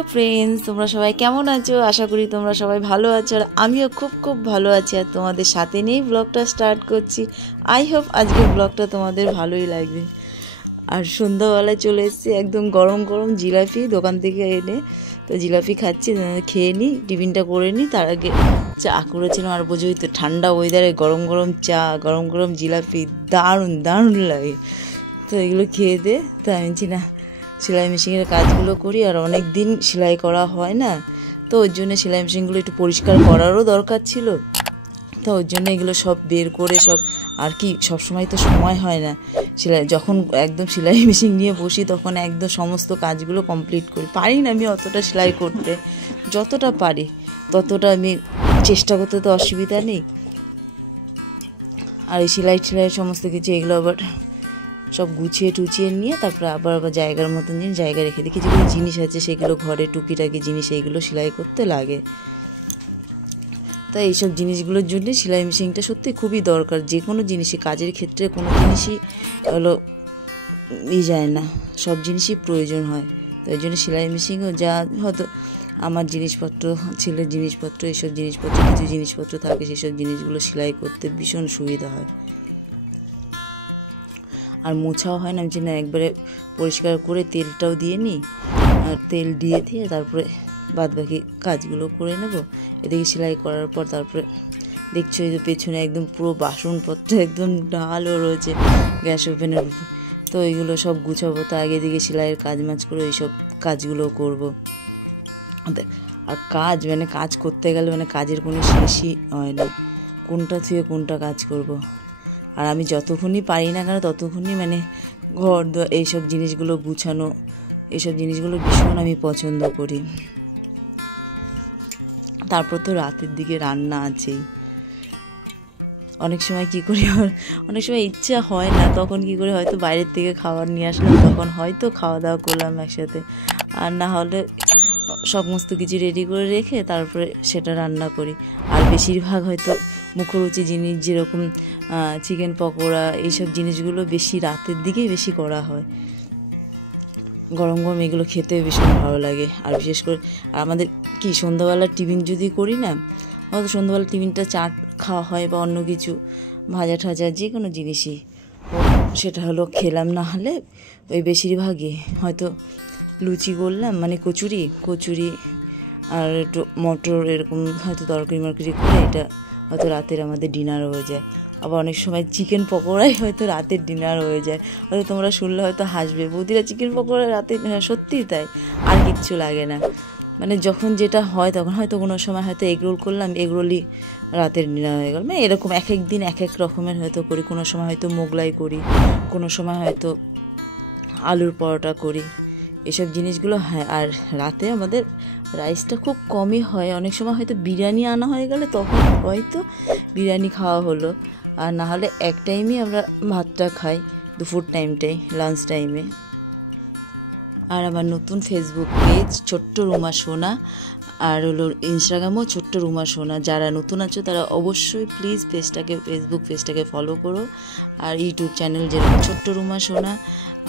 Hello friends, তোমরা সবাই কেমন আছো? আশা করি তোমরা সবাই ভালো আছো, আর আমিও খুব ভালো আছি। আর তোমাদের সাথে নিয়েই ব্লগটা স্টার্ট করছি। আই হোপ আজকের ব্লগটা তোমাদের ভালোই লাগবে। আর সন্ধ্যাবেলায় চলে এসেছি, একদম গরম গরম জিলাপি দোকান থেকে এনে, তো জিলাপি খাচ্ছি। খেয়ে নিই, টিফিনটা করে নিই, তার আগে চা করেছিলাম। আর বোঝোই তো ঠান্ডা ওয়েদারে গরম গরম চা, গরম গরম জিলাপি দারুণ দারুণ লাগে। তো এগুলো খেয়ে দে, তো আমি না সেলাই মেশিনের কাজগুলো করি, আর অনেক দিন সেলাই করা হয় না, তো ওর জন্য সেলাই মেশিনগুলো একটু পরিষ্কার করারও দরকার ছিল। তো ওর জন্য এগুলো সব বের করে সব, আর কি সবসময় তো সময় হয় না সেলাই, যখন একদম সেলাই মেশিন নিয়ে বসি তখন একদম সমস্ত কাজগুলো কমপ্লিট করি। পারি না আমি অতটা সেলাই করতে, যতটা পারি ততটা আমি চেষ্টা করতে, তো অসুবিধা নেই। আর এই সেলাই সমস্ত কিছু এগুলো আবার সব গুছিয়ে টুচিয়ে নিয়ে তারপরে আবার জায়গার মতন নিয়ে জায়গায় রেখে দিই। কিছু জিনিস আছে সেগুলো ঘরে টুকিটাকি জিনিস, এইগুলো সেলাই করতে লাগে। তাই এইসব জিনিসগুলোর জন্য সেলাই মেশিনটা সত্যি খুবই দরকার। যে কোনো জিনিসই, কাজের ক্ষেত্রে কোনো জিনিসই হলো যায় না, সব জিনিসই প্রয়োজন হয়। তো এই জন্য সেলাই মেশিনও, যা হয়তো আমার জিনিসপত্র, ছেলের জিনিসপত্র, এইসব জিনিসপত্র, কিছু জিনিসপত্র থাকে, সেসব জিনিসগুলো সেলাই করতে ভীষণ সুবিধা হয়। আর মোছাও হয় না, আমি না একবারে পরিষ্কার করে তেলটাও দিয়ে নিই, আর তেল দিয়ে তারপরে বাদ বাকি কাজগুলো করে নেব। এদিকে সেলাই করার পর তারপরে দেখছো এই যে পেছনে একদম পুরো বাসনপত্র একদম ডালও রয়েছে গ্যাস ওভেনের উপর, তো এইগুলো সব গুছাবো। তো আগে দিকে সেলাইয়ের কাজ মাজ করে এইসব কাজগুলো করব। আর কাজ কাজ করতে গেলে কাজের কোনো শেষই হয় না, কোনটা থেকে কোনটা কাজ করব। আর আমি যতক্ষণই পারি না কেন ততক্ষণই ঘর দোয়ার এইসব জিনিসগুলো গুছানো, এইসব জিনিসগুলো ভীষণ আমি পছন্দ করি। তারপর তো রাতের দিকে রান্না আছেই। অনেক সময় কী করি, অনেক সময় ইচ্ছা হয় না, তখন কী করে হয়তো বাইরের থেকে খাবার নিয়ে আসলাম, তখন হয়তো খাওয়া দাওয়া করলাম একসাথে। আর না হলে সমস্ত কিছু রেডি করে রেখে তারপরে সেটা রান্না করি। আর বেশিরভাগ হয়তো মুখরুচি জিনিস, যেরকম চিকেন পকোড়া, এইসব জিনিসগুলো বেশি রাতের দিকেই বেশি করা হয়। গরম গরম এগুলো খেতে ভীষণ ভালো লাগে। আর বিশেষ করে আমাদের কি সন্ধ্যাবেলার টিফিন যদি করি না, হয়তো সন্ধ্যাবেলা টিফিনটা চাট খাওয়া হয় বা অন্য কিছু ভাজা ঠাজা যে কোনো জিনিসই, সেটা হলো খেলাম। না হলে ওই বেশিরভাগই হয়তো লুচি করলাম, কচুরি আর একটু মটর এরকম হয়তো তরকারি করে, এটা হয়তো রাতের আমাদের ডিনার হয়ে যায়। আবার অনেক সময় চিকেন পকোড়াই হয়তো রাতের ডিনার হয়ে যায়। হয়তো তোমরা শুনলে হয়তো হাসবে, বৌদিরা চিকেন পকোড়া রাতে, সত্যিই তাই, আর কিচ্ছু লাগে না। যখন যেটা হয় তখন হয়তো কোনো সময় হয়তো এগরোল করলাম, এগরোলই রাতের ডিনার হয়ে গেল। এরকম এক এক দিন এক এক রকমের হয়তো করি। কোনো সময় হয়তো মোগলাই করি, কোনো সময় হয়তো আলুর পরোটা করি, এসব জিনিসগুলো। হ্যাঁ, আর রাতে আমাদের রাইসটা খুব কমই হয়। অনেক সময় হয়তো বিরিয়ানি আনা হয়ে গেলে তখন হয়তো বিরিয়ানি খাওয়া হলো, আর না হলে এক টাইমই আমরা ভাতটা খাই, দুপুর টাইমটাই, লাঞ্চ টাইমে। আর আমার নতুন ফেসবুক পেজ ছোট্ট রুমা সোনা, আর হলো ইনস্টাগ্রামও ছোট্ট রুমা সোনা। যারা নতুন আছো তারা অবশ্যই প্লিজ ফেসবুক পেজটাকে ফলো করো। আর ইউটিউব চ্যানেল যেরকম ছোট্ট রুমা সোনা।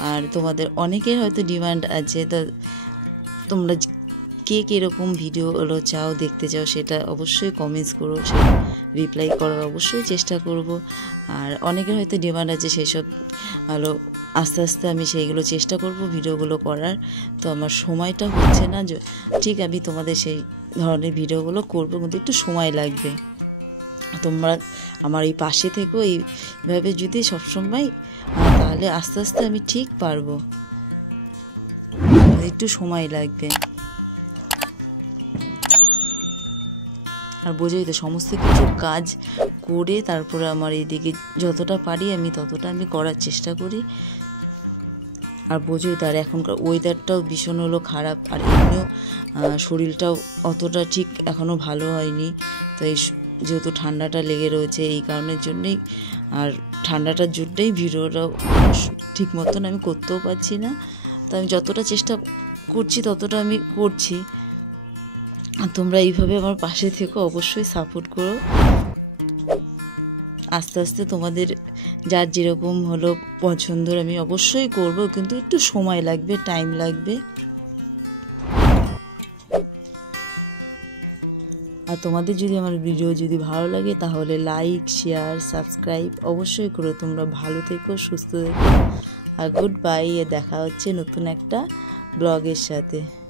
আর তোমাদের অনেকের হয়তো ডিমান্ড আছে, তো তোমরা কে কীরকম ভিডিও চাও, দেখতে চাও, সেটা অবশ্যই কমেন্টস করো, সেটা রিপ্লাই করার অবশ্যই চেষ্টা করব। আর অনেকের হয়তো ডিমান্ড আছে, সেসব আস্তে আস্তে আমি সেইগুলো চেষ্টা করব ভিডিওগুলো করার। তো আমার সময়টা হচ্ছে না, ঠিক আমি তোমাদের সেই ধরনের ভিডিওগুলো করবো, কিন্তু একটু সময় লাগবে। তোমরা আমার এই পাশে থেকো, এইভাবে যদি সবসময়, তাহলে আস্তে আস্তে আমি ঠিক পারবো, একটু সময় লাগবে। আর বোঝোই তো, সমস্ত কিছু কাজ করে তারপরে আমার এইদিকে যতটা পারি আমি ততটা আমি করার চেষ্টা করি। আর বোঝোই তো, আর এখনকার ওয়েদারটাও ভীষণ খারাপ, আর এমনিও শরীরটাও অতটা ঠিক এখনও ভালো হয়নি। তো এই যেহেতু ঠান্ডাটা লেগে রয়েছে, এই কারণের জন্যেই, আর ঠান্ডাটার জন্যেই ভিডিওটাও ঠিক মতন আমি করতেও পারছি না। তো আমি যতটা চেষ্টা করছি ততটা আমি করছি। তোমরা এইভাবে আমার পাশে থেকো, অবশ্যই সাপোর্ট করো। আস্তে আস্তে তোমাদের যার যেরকম পছন্দর আমি অবশ্যই করব, কিন্তু একটু সময় লাগবে, টাইম লাগবে। আর তোমাদের যদি আমার ভিডিও যদি ভালো লাগে তাহলে লাইক, শেয়ার, সাবস্ক্রাইব অবশ্যই করো। তোমরা ভালো থেকো, সুস্থ থেকো, আর গুড বাই। দেখা হচ্ছে নতুন একটা ব্লগের সাথে।